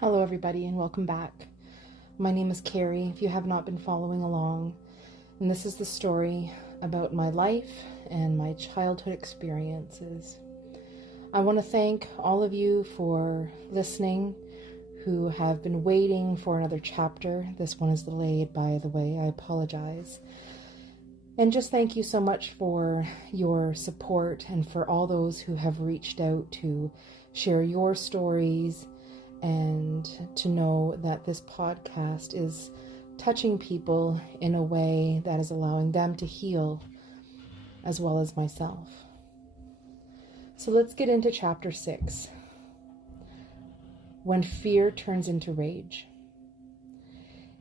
Hello everybody and welcome back. My name is Carrie, if you have not been following along, and this is the story about my life and my childhood experiences. I want to thank all of you for listening who have been waiting for another chapter. This one is delayed, by the way, I apologize. And just thank you so much for your support and for all those who have reached out to share your stories and to know that this podcast is touching people in a way that is allowing them to heal as well as myself. So let's get into chapter 6. When fear turns into rage.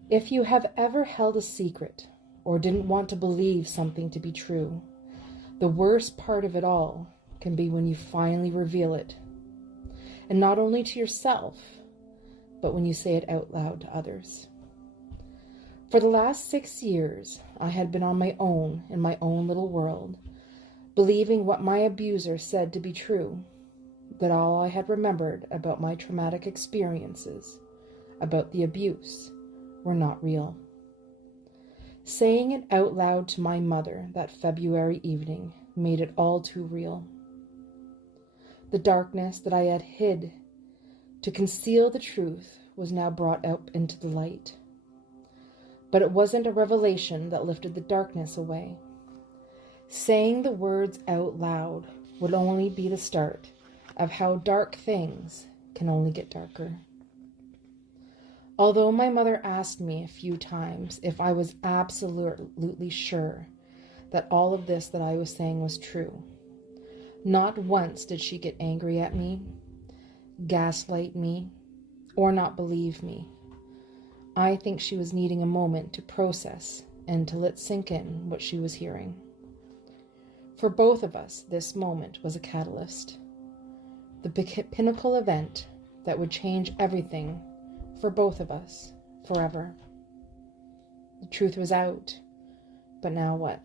If you have ever held a secret or didn't want to believe something to be true, the worst part of it all can be when you finally reveal it. And not only to yourself, but when you say it out loud to others. For the last 6 years, I had been on my own in my own little world, believing what my abuser said to be true, that all I had remembered about my traumatic experiences, about the abuse, were not real. Saying it out loud to my mother that February evening made it all too real. The darkness that I had hid to conceal the truth was now brought up into the light. But it wasn't a revelation that lifted the darkness away. Saying the words out loud would only be the start of how dark things can only get darker. Although my mother asked me a few times if I was absolutely sure that all of this that I was saying was true, not once did she get angry at me, gaslight me, or not believe me. I think she was needing a moment to process and to let sink in what she was hearing. For both of us, this moment was a catalyst, the pinnacle event that would change everything for both of us forever. The truth was out, but now what?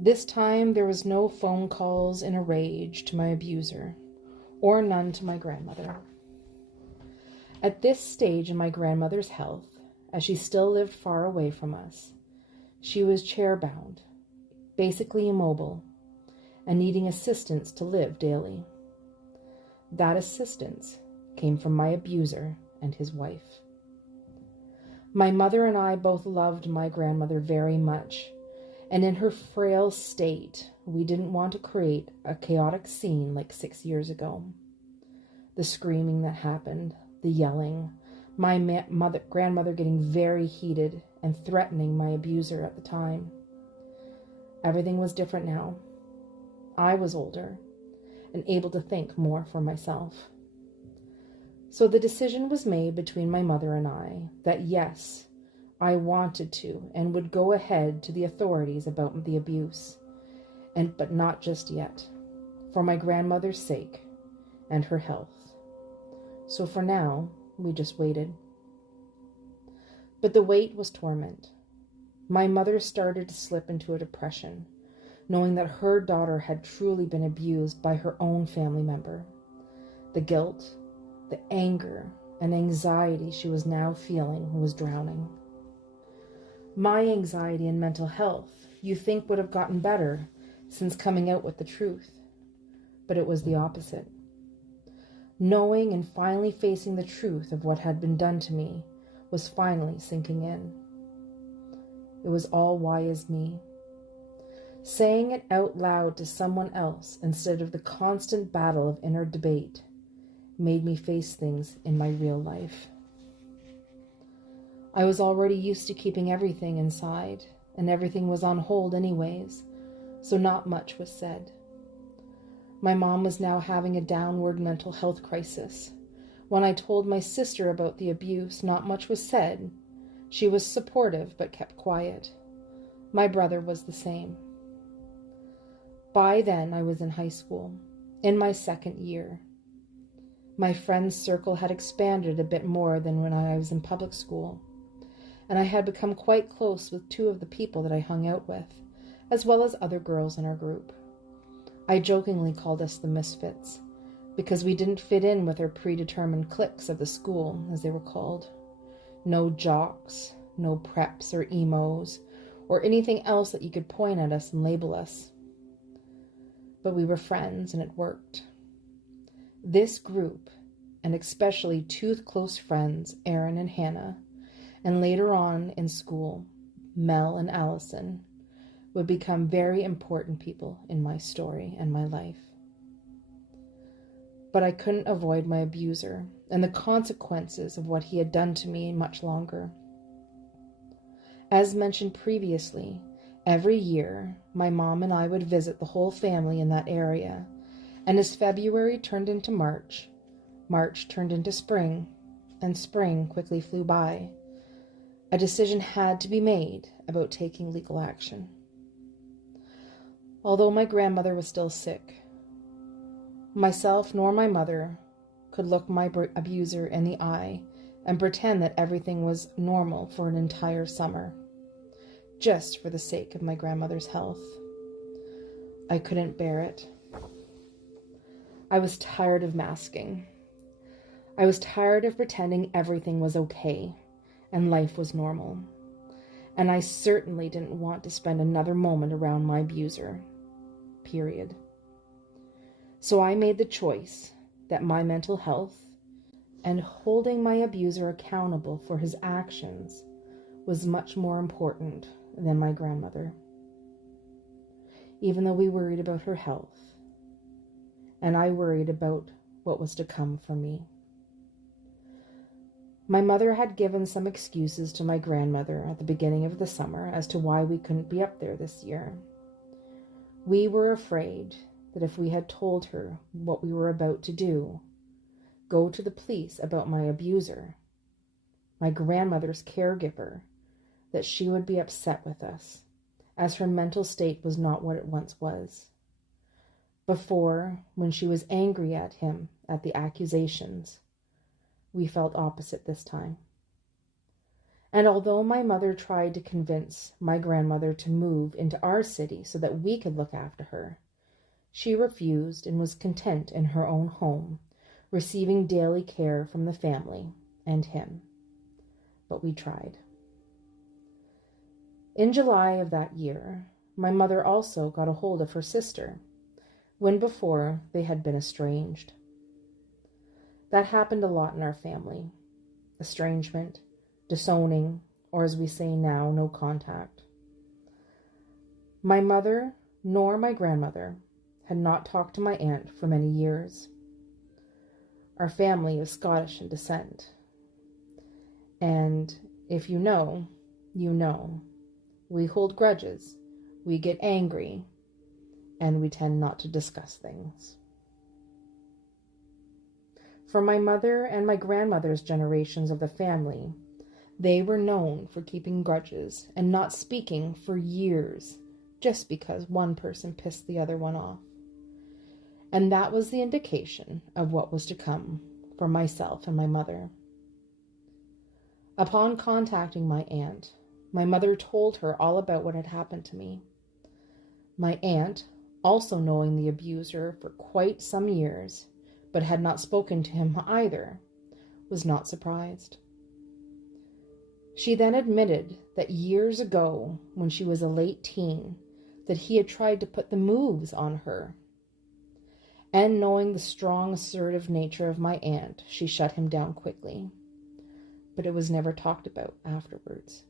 This time there was no phone calls in a rage to my abuser, or none to my grandmother. At this stage in my grandmother's health, as she still lived far away from us, she was chair-bound, basically immobile, and needing assistance to live daily. That assistance came from my abuser and his wife. My mother and I both loved my grandmother very much, and in her frail state, we didn't want to create a chaotic scene like 6 years ago. The screaming that happened, the yelling, my grandmother getting very heated and threatening my abuser at the time. Everything was different now. I was older and able to think more for myself. So the decision was made between my mother and I that yes, I wanted to and would go ahead to the authorities about the abuse, but not just yet, for my grandmother's sake and her health. So for now, we just waited. But the wait was torment. My mother started to slip into a depression, knowing that her daughter had truly been abused by her own family member. The guilt, the anger, and anxiety she was now feeling was drowning. My anxiety and mental health, you think, would have gotten better since coming out with the truth, but it was the opposite. Knowing and finally facing the truth of what had been done to me was finally sinking in. It was all why is me. Saying it out loud to someone else instead of the constant battle of inner debate made me face things in my real life. I was already used to keeping everything inside, and everything was on hold anyways, so not much was said. My mom was now having a downward mental health crisis. When I told my sister about the abuse, not much was said. She was supportive but kept quiet. My brother was the same. By then, I was in high school, in my second year. My friends' circle had expanded a bit more than when I was in public school, and I had become quite close with 2 of the people that I hung out with, as well as other girls in our group. I jokingly called us the Misfits, because we didn't fit in with our predetermined cliques of the school, as they were called. No jocks, no preps or emos, or anything else that you could point at us and label us. But we were friends, and it worked. This group, and especially two close friends, Aaron and Hannah, and later on in school, Mel and Allison, would become very important people in my story and my life. But I couldn't avoid my abuser and the consequences of what he had done to me much longer. As mentioned previously, every year my mom and I would visit the whole family in that area, and as February turned into March, March turned into spring, and spring quickly flew by, a decision had to be made about taking legal action. Although my grandmother was still sick, myself nor my mother could look my abuser in the eye and pretend that everything was normal for an entire summer, just for the sake of my grandmother's health. I couldn't bear it. I was tired of masking. I was tired of pretending everything was okay and life was normal. And I certainly didn't want to spend another moment around my abuser. Period. So I made the choice that my mental health and holding my abuser accountable for his actions was much more important than my grandmother. Even though we worried about her health, and I worried about what was to come for me. My mother had given some excuses to my grandmother at the beginning of the summer as to why we couldn't be up there this year. We were afraid that if we had told her what we were about to do, go to the police about my abuser, my grandmother's caregiver, that she would be upset with us, as her mental state was not what it once was. Before, when she was angry at him at the accusations, we felt opposite this time. And although my mother tried to convince my grandmother to move into our city so that we could look after her, she refused and was content in her own home, receiving daily care from the family and him. But we tried. In July of that year, my mother also got a hold of her sister, when before they had been estranged. That happened a lot in our family. Estrangement, disowning, or as we say now, no contact. My mother nor my grandmother had not talked to my aunt for many years. Our family is Scottish in descent. And if you know, you know. We hold grudges, we get angry, and we tend not to discuss things. For my mother and my grandmother's generations of the family, they were known for keeping grudges and not speaking for years just because one person pissed the other one off. And that was the indication of what was to come for myself and my mother. Upon contacting my aunt, my mother told her all about what had happened to me. My aunt, also knowing the abuser for quite some years, but had not spoken to him either, was not surprised. She then admitted that years ago, when she was a late teen, that he had tried to put the moves on her. And knowing the strong, assertive nature of my aunt, she shut him down quickly. But it was never talked about afterwards.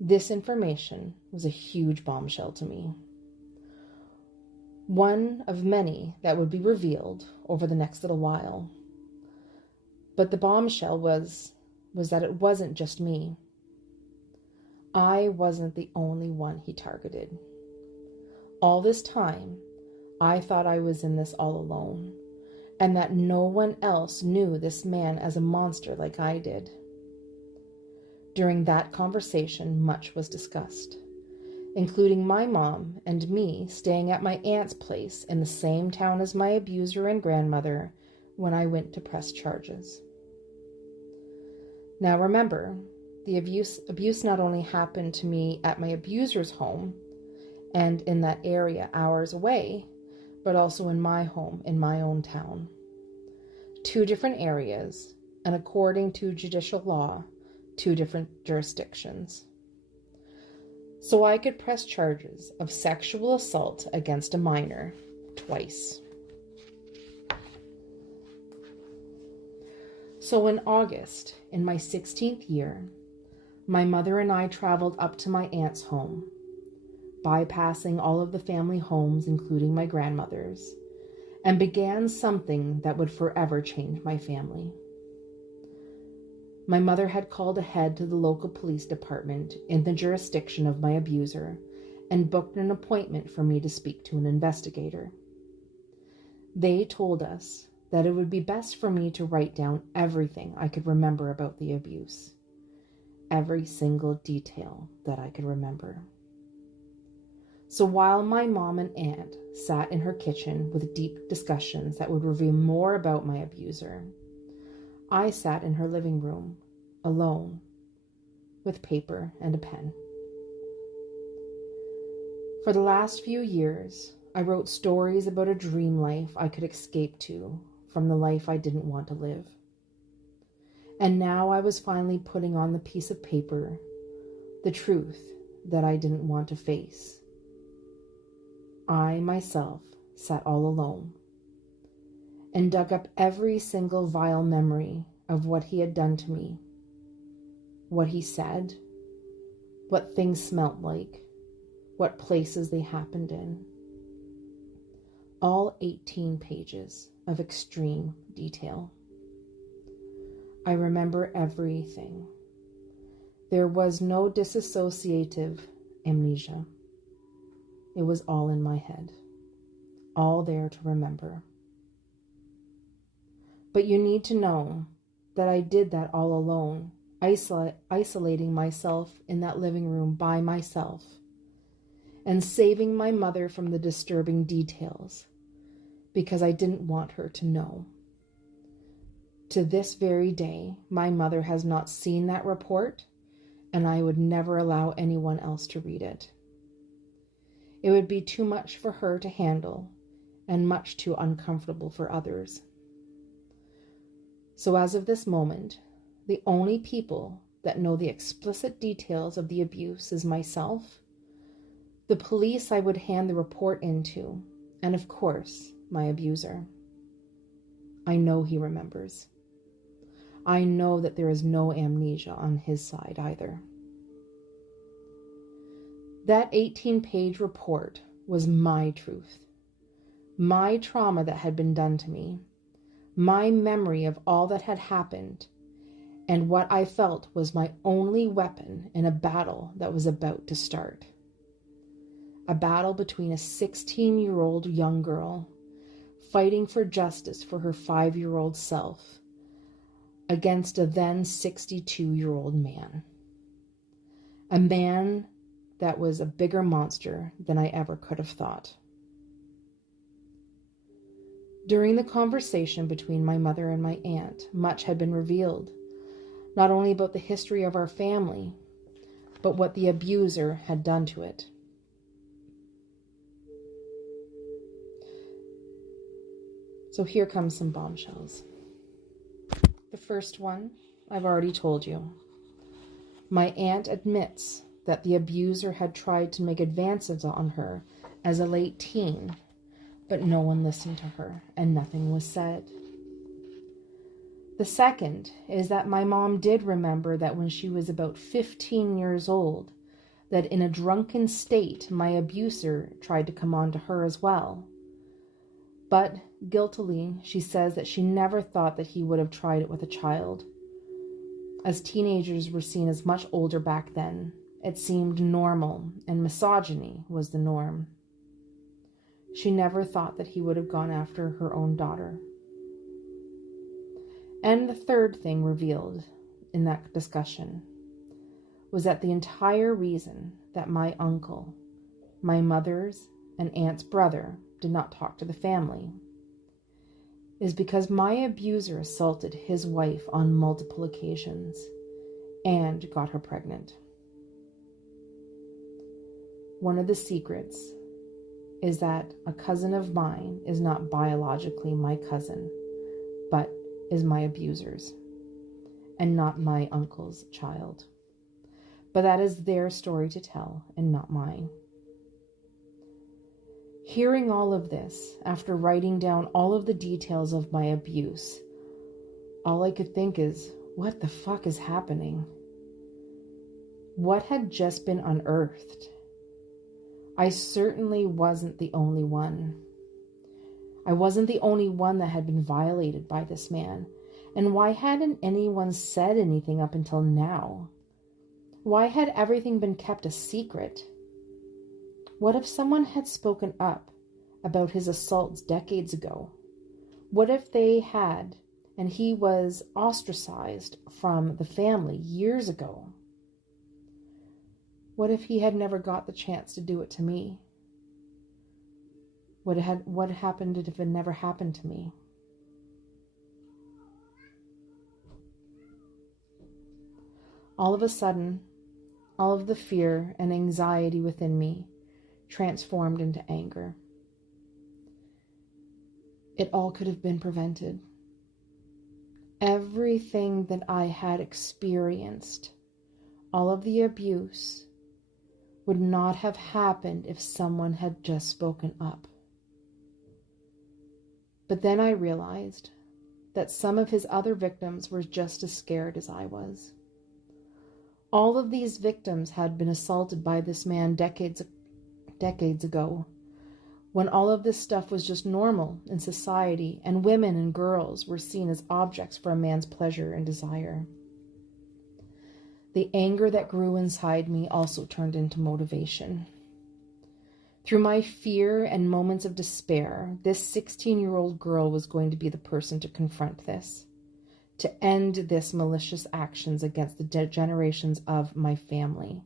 This information was a huge bombshell to me. One of many that would be revealed over the next little while. But the bombshell was that it wasn't just me. I wasn't the only one he targeted. All this time, I thought I was in this all alone, and that no one else knew this man as a monster like I did. During that conversation, much was discussed, including my mom and me staying at my aunt's place in the same town as my abuser and grandmother when I went to press charges. Now remember, the abuse not only happened to me at my abuser's home and in that area hours away, but also in my home, in my own town. 2 different areas, and according to judicial law, 2 different jurisdictions. So I could press charges of sexual assault against a minor twice. So in August, in my 16th year, my mother and I traveled up to my aunt's home, bypassing all of the family homes, including my grandmother's, and began something that would forever change my family. My mother had called ahead to the local police department in the jurisdiction of my abuser and booked an appointment for me to speak to an investigator. They told us that it would be best for me to write down everything I could remember about the abuse, every single detail that I could remember. So while my mom and aunt sat in her kitchen with deep discussions that would reveal more about my abuser, I sat in her living room, alone, with paper and a pen. For the last few years, I wrote stories about a dream life I could escape to from the life I didn't want to live. And now I was finally putting on the piece of paper the truth that I didn't want to face. I myself sat all alone and dug up every single vile memory of what he had done to me, what he said, what things smelt like, what places they happened in. All 18 pages of extreme detail. I remember everything. There was no dissociative amnesia. It was all in my head, all there to remember. But you need to know that I did that all alone, isolating myself in that living room by myself, and saving my mother from the disturbing details, because I didn't want her to know. To this very day, my mother has not seen that report, and I would never allow anyone else to read it. It would be too much for her to handle, and much too uncomfortable for others. So as of this moment, the only people that know the explicit details of the abuse is myself, the police I would hand the report into, and of course, my abuser. I know he remembers. I know that there is no amnesia on his side either. That 18-page report was my truth, my trauma that had been done to me, my memory of all that had happened, and what I felt was my only weapon in a battle that was about to start. A battle between a 16-year-old young girl fighting for justice for her 5-year-old self against a then 62-year-old man. A man that was a bigger monster than I ever could have thought. During the conversation between my mother and my aunt, much had been revealed, not only about the history of our family, but what the abuser had done to it. So here comes some bombshells. The first one, I've already told you. My aunt admits that the abuser had tried to make advances on her as a late teen, but no one listened to her and nothing was said. The second is that my mom did remember that when she was about 15 years old, that in a drunken state, my abuser tried to come on to her as well. But guiltily, she says that she never thought that he would have tried it with a child. As teenagers were seen as much older back then, it seemed normal, and misogyny was the norm. She never thought that he would have gone after her own daughter. And the third thing revealed in that discussion was that the entire reason that my uncle, my mother's and aunt's brother, did not talk to the family is because my abuser assaulted his wife on multiple occasions and got her pregnant. One of the secrets is that a cousin of mine is not biologically my cousin, but is my abuser's, and not my uncle's child. But that is their story to tell, and not mine. Hearing all of this, after writing down all of the details of my abuse, all I could think is, what the fuck is happening? What had just been unearthed? I certainly wasn't the only one. I wasn't the only one that had been violated by this man. And why hadn't anyone said anything up until now? Why had everything been kept a secret? What if someone had spoken up about his assaults decades ago? What if they had, and he was ostracized from the family years ago? What if he had never got the chance to do it to me? What happened if it never happened to me? All of a sudden, all of the fear and anxiety within me transformed into anger. It all could have been prevented. Everything that I had experienced, all of the abuse, would not have happened if someone had just spoken up. But then I realized that some of his other victims were just as scared as I was. All of these victims had been assaulted by this man decades ago, when all of this stuff was just normal in society, and women and girls were seen as objects for a man's pleasure and desire. The anger that grew inside me also turned into motivation. Through my fear and moments of despair, this 16-year-old girl was going to be the person to confront this, to end this malicious actions against the generations of my family.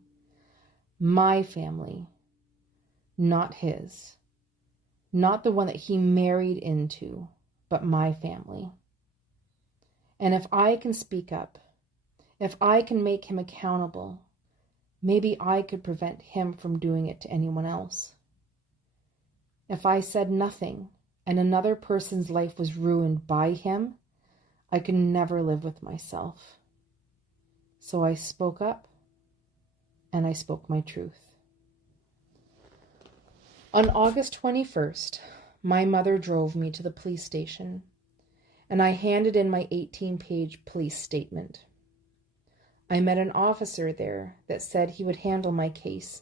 My family, not his. Not the one that he married into, but my family. And if I can speak up, if I can make him accountable, maybe I could prevent him from doing it to anyone else. If I said nothing and another person's life was ruined by him, I could never live with myself. So I spoke up, and I spoke my truth. On August 21st, my mother drove me to the police station, and I handed in my 18-page police statement. I met an officer there that said he would handle my case.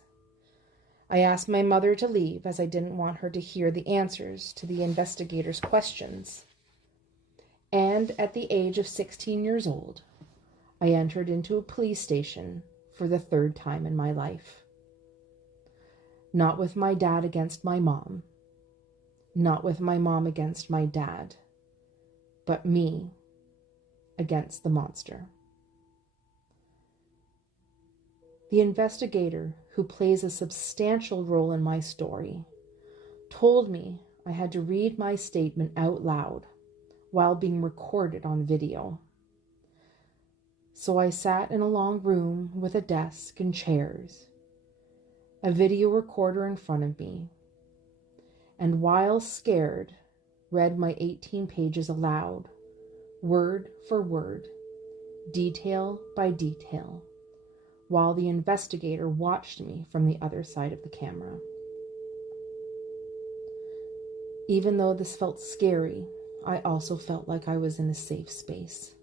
I asked my mother to leave as I didn't want her to hear the answers to the investigator's questions. And at the age of 16 years old, I entered into a police station for the third time in my life. Not with my dad against my mom, not with my mom against my dad, but me against the monster. The investigator, who plays a substantial role in my story, told me I had to read my statement out loud while being recorded on video. So I sat in a long room with a desk and chairs, a video recorder in front of me, and while scared, read my 18 pages aloud, word for word, detail by detail, while the investigator watched me from the other side of the camera. Even though this felt scary, I also felt like I was in a safe space.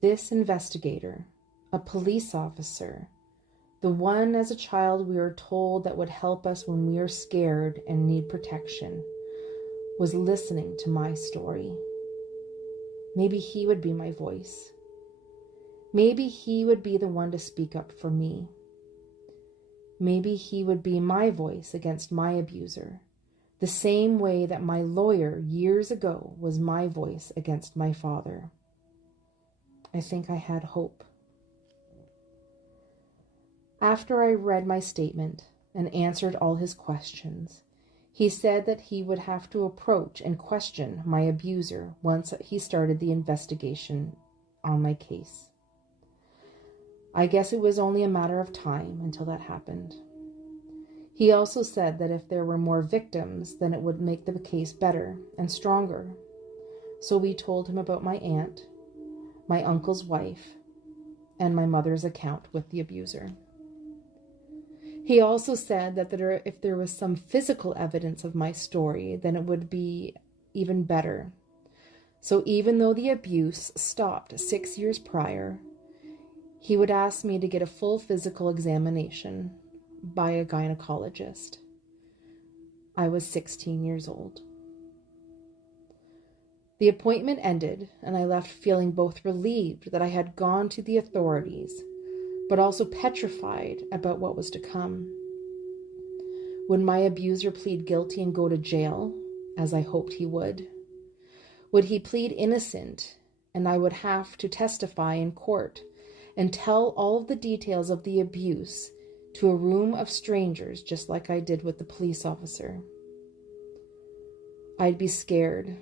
This investigator, a police officer, the one as a child we were told that would help us when we are scared and need protection, was listening to my story. Maybe he would be my voice. Maybe he would be the one to speak up for me. Maybe he would be my voice against my abuser, the same way that my lawyer years ago was my voice against my father. I think I had hope. After I read my statement and answered all his questions, he said that he would have to approach and question my abuser once he started the investigation on my case. I guess it was only a matter of time until that happened. He also said that if there were more victims, then it would make the case better and stronger. So we told him about my aunt, my uncle's wife, and my mother's account with the abuser. He also said that if there was some physical evidence of my story, then it would be even better. So even though the abuse stopped 6 years prior, he would ask me to get a full physical examination by a gynecologist. I was 16 years old. The appointment ended, and I left feeling both relieved that I had gone to the authorities, but also petrified about what was to come. Would my abuser plead guilty and go to jail, as I hoped he would? Would he plead innocent, and I would have to testify in court and tell all of the details of the abuse to a room of strangers, just like I did with the police officer? I'd be scared,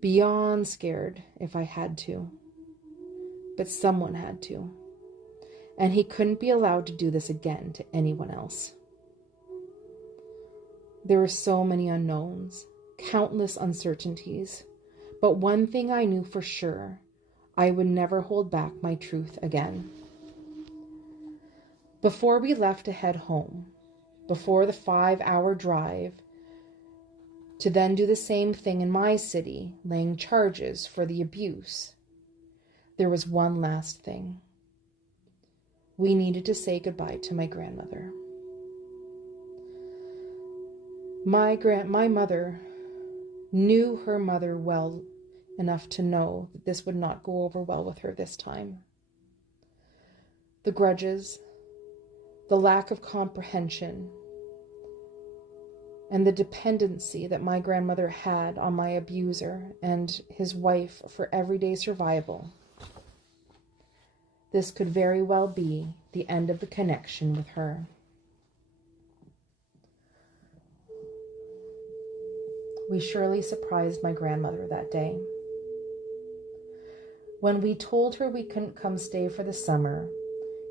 beyond scared, if I had to. But someone had to. And he couldn't be allowed to do this again to anyone else. There were so many unknowns, countless uncertainties, but one thing I knew for sure: I would never hold back my truth again. Before we left to head home, before the 5-hour drive, to then do the same thing in my city, laying charges for the abuse, there was one last thing. We needed to say goodbye to my grandmother. My mother knew her mother well enough to know that this would not go over well with her this time. The grudges, the lack of comprehension, and the dependency that my grandmother had on my abuser and his wife for everyday survival. This could very well be the end of the connection with her. We surely surprised my grandmother that day. When we told her we couldn't come stay for the summer,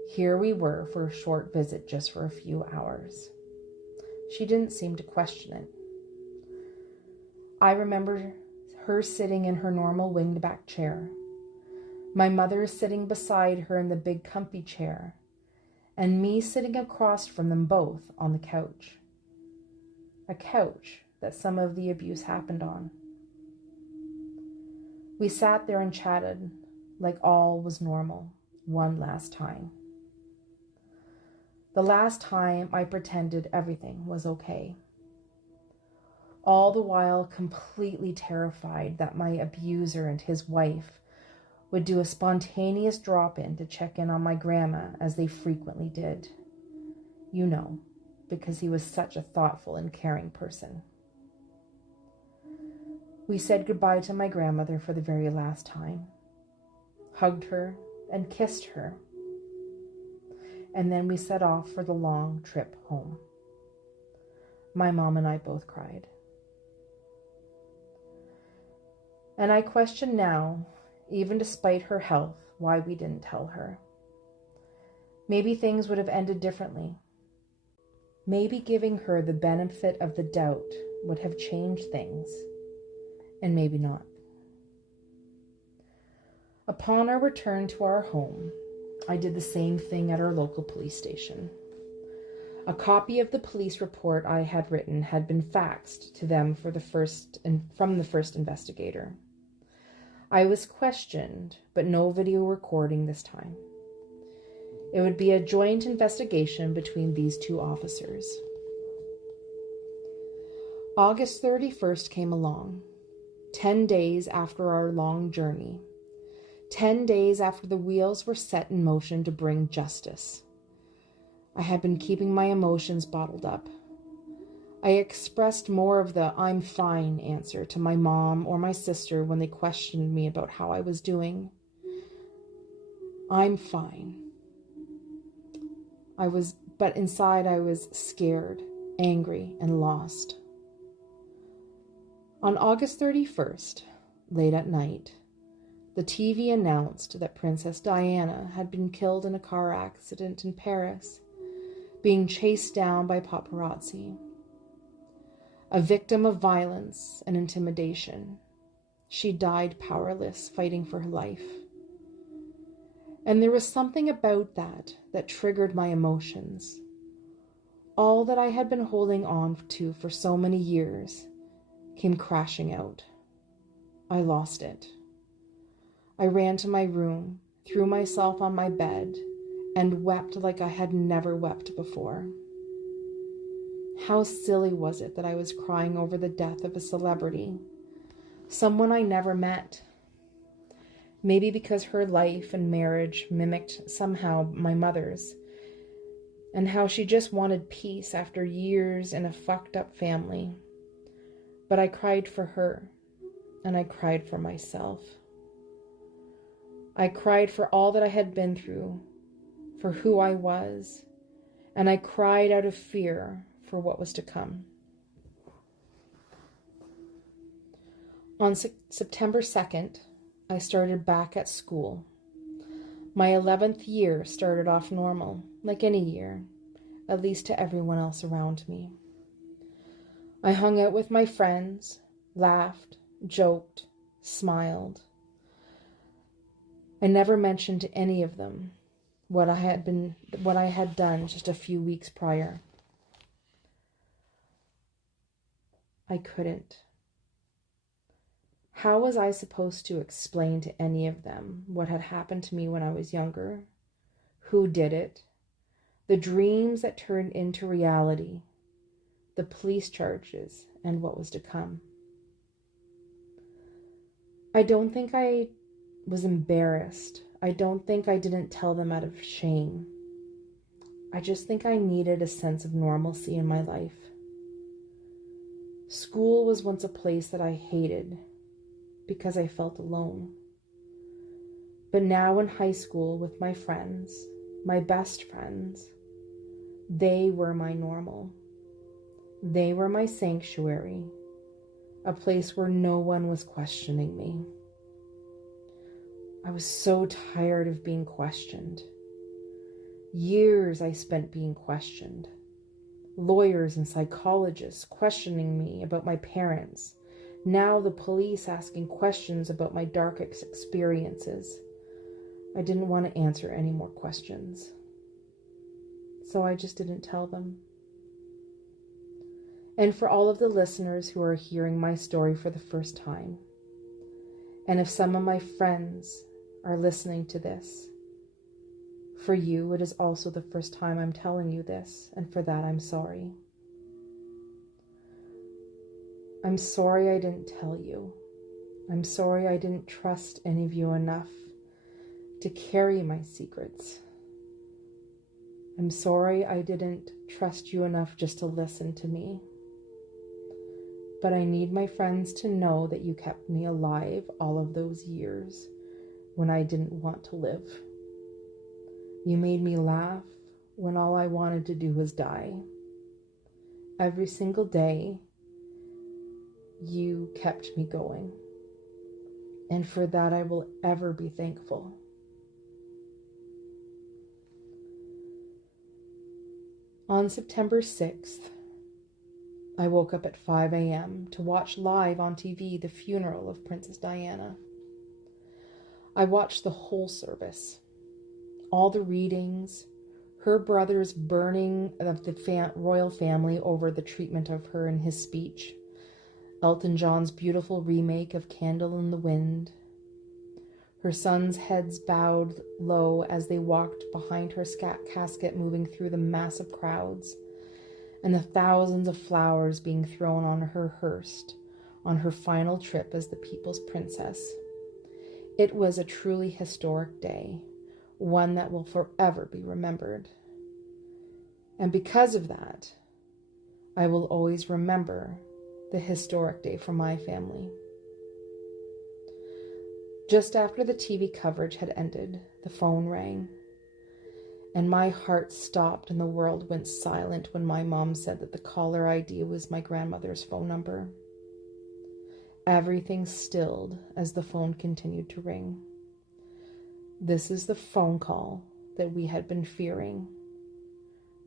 here we were for a short visit just for a few hours. She didn't seem to question it. I remember her sitting in her normal winged back chair, my mother sitting beside her in the big comfy chair, and me sitting across from them both on the couch. A couch that some of the abuse happened on. We sat there and chatted like all was normal one last time. The last time I pretended everything was okay. All the while completely terrified that my abuser and his wife would do a spontaneous drop-in to check in on my grandma, as they frequently did. You know, because he was such a thoughtful and caring person. We said goodbye to my grandmother for the very last time, hugged her and kissed her, and then we set off for the long trip home. My mom and I both cried. And I question now, even despite her health, why we didn't tell her. Maybe things would have ended differently. Maybe giving her the benefit of the doubt would have changed things, and maybe not. Upon our return to our home, I did the same thing at our local police station. A copy of the police report I had written had been faxed to them from the first investigator. I was questioned, but no video recording this time. It would be a joint investigation between these two officers. August 31st came along, 10 days after our long journey, 10 days after the wheels were set in motion to bring justice. I had been keeping my emotions bottled up. I expressed more of the "I'm fine" answer to my mom or my sister when they questioned me about how I was doing. I'm fine. But inside I was scared, angry, and lost. On August 31st, late at night, the TV announced that Princess Diana had been killed in a car accident in Paris being chased down by paparazzi. A victim of violence and intimidation, she died powerless, fighting for her life. And there was something about that triggered my emotions. All that I had been holding on to for so many years came crashing out. I lost it. I ran to my room, threw myself on my bed, and wept like I had never wept before. How silly was it that I was crying over the death of a celebrity, someone I never met? Maybe because her life and marriage mimicked somehow my mother's, and how she just wanted peace after years in a fucked up family. But I cried for her, and I cried for myself. I cried for all that I had been through, for who I was, and I cried out of fear for what was to come. On September 2nd, I started back at school. My 11th year started off normal, like any year, at least to everyone else around me. I hung out with my friends, laughed, joked, smiled. I never mentioned to any of them what I had done just a few weeks prior. I couldn't. How was I supposed to explain to any of them what had happened to me when I was younger? Who did it? The dreams that turned into reality, the police charges, and what was to come. I don't think I was embarrassed. I don't think I didn't tell them out of shame. I just think I needed a sense of normalcy in my life. School was once a place that I hated because I felt alone. But now in high school with my friends, my best friends, they were my normal. They were my sanctuary, a place where no one was questioning me. I was so tired of being questioned. Years I spent being questioned. Lawyers and psychologists questioning me about my parents. Now the police asking questions about my darkest experiences. I didn't want to answer any more questions. So I just didn't tell them. And for all of the listeners who are hearing my story for the first time, and if some of my friends are listening to this, for you, it is also the first time I'm telling you this, and for that I'm sorry. I'm sorry I didn't tell you. I'm sorry I didn't trust any of you enough to carry my secrets. I'm sorry I didn't trust you enough just to listen to me. But I need my friends to know that you kept me alive all of those years when I didn't want to live. You made me laugh when all I wanted to do was die. Every single day, you kept me going. And for that, I will ever be thankful. On September 6th, I woke up at 5 a.m. to watch live on TV the funeral of Princess Diana. I watched the whole service. All the readings, her brother's burning of the royal family over the treatment of her in his speech, Elton John's beautiful remake of Candle in the Wind, her sons' heads bowed low as they walked behind her casket moving through the massive crowds, and the thousands of flowers being thrown on her hearse on her final trip as the people's princess. It was a truly historic day, one that will forever be remembered. And because of that, I will always remember the historic day for my family. Just after the TV coverage had ended, the phone rang, and my heart stopped and the world went silent when my mom said that the caller ID was my grandmother's phone number. Everything stilled as the phone continued to ring. This is the phone call that we had been fearing.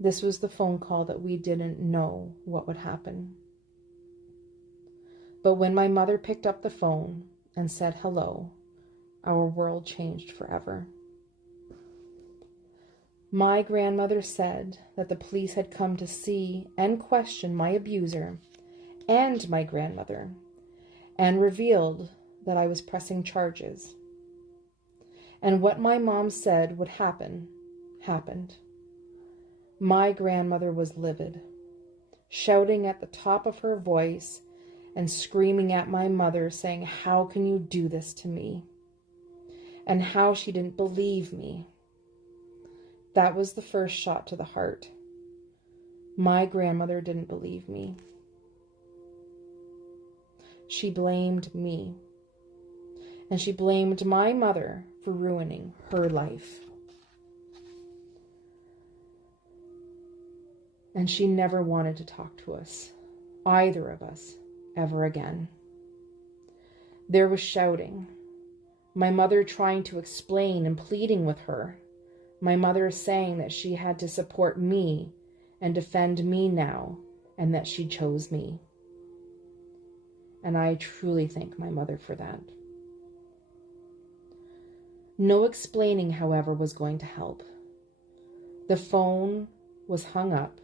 This was the phone call that we didn't know what would happen. But when my mother picked up the phone and said hello, our world changed forever. My grandmother said that the police had come to see and question my abuser and my grandmother, and revealed that I was pressing charges. And what my mom said would happen, happened. My grandmother was livid, shouting at the top of her voice and screaming at my mother, saying, "How can you do this to me?" And how she didn't believe me. That was the first shot to the heart. My grandmother didn't believe me. She blamed me. And she blamed my mother for ruining her life. And she never wanted to talk to us, either of us, ever again. There was shouting. My mother trying to explain and pleading with her. My mother saying that she had to support me and defend me now, and that she chose me. And I truly thank my mother for that. No explaining, however, was going to help. The phone was hung up.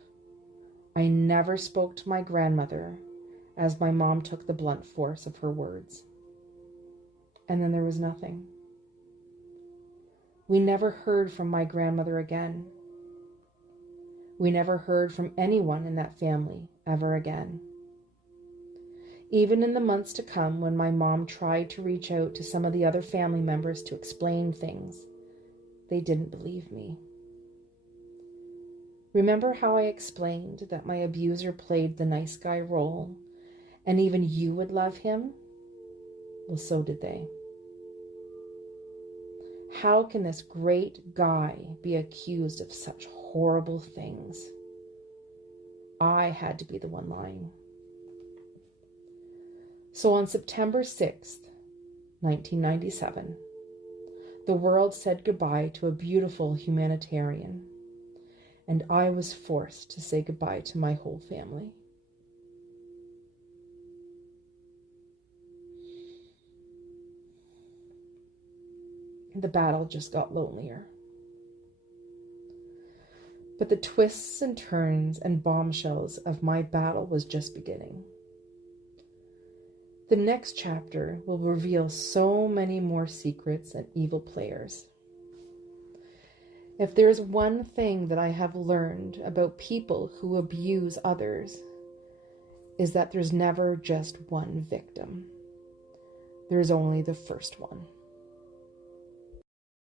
I never spoke to my grandmother, as my mom took the blunt force of her words. And then there was nothing. We never heard from my grandmother again. We never heard from anyone in that family ever again. Even in the months to come, when my mom tried to reach out to some of the other family members to explain things, they didn't believe me. Remember how I explained that my abuser played the nice guy role, and even you would love him? Well, so did they. How can this great guy be accused of such horrible things? I had to be the one lying. So on September 6th, 1997, the world said goodbye to a beautiful humanitarian, and I was forced to say goodbye to my whole family. The battle just got lonelier. But the twists and turns and bombshells of my battle was just beginning. The next chapter will reveal so many more secrets and evil players. If there's one thing that I have learned about people who abuse others, is that there's never just one victim. There's only the first one.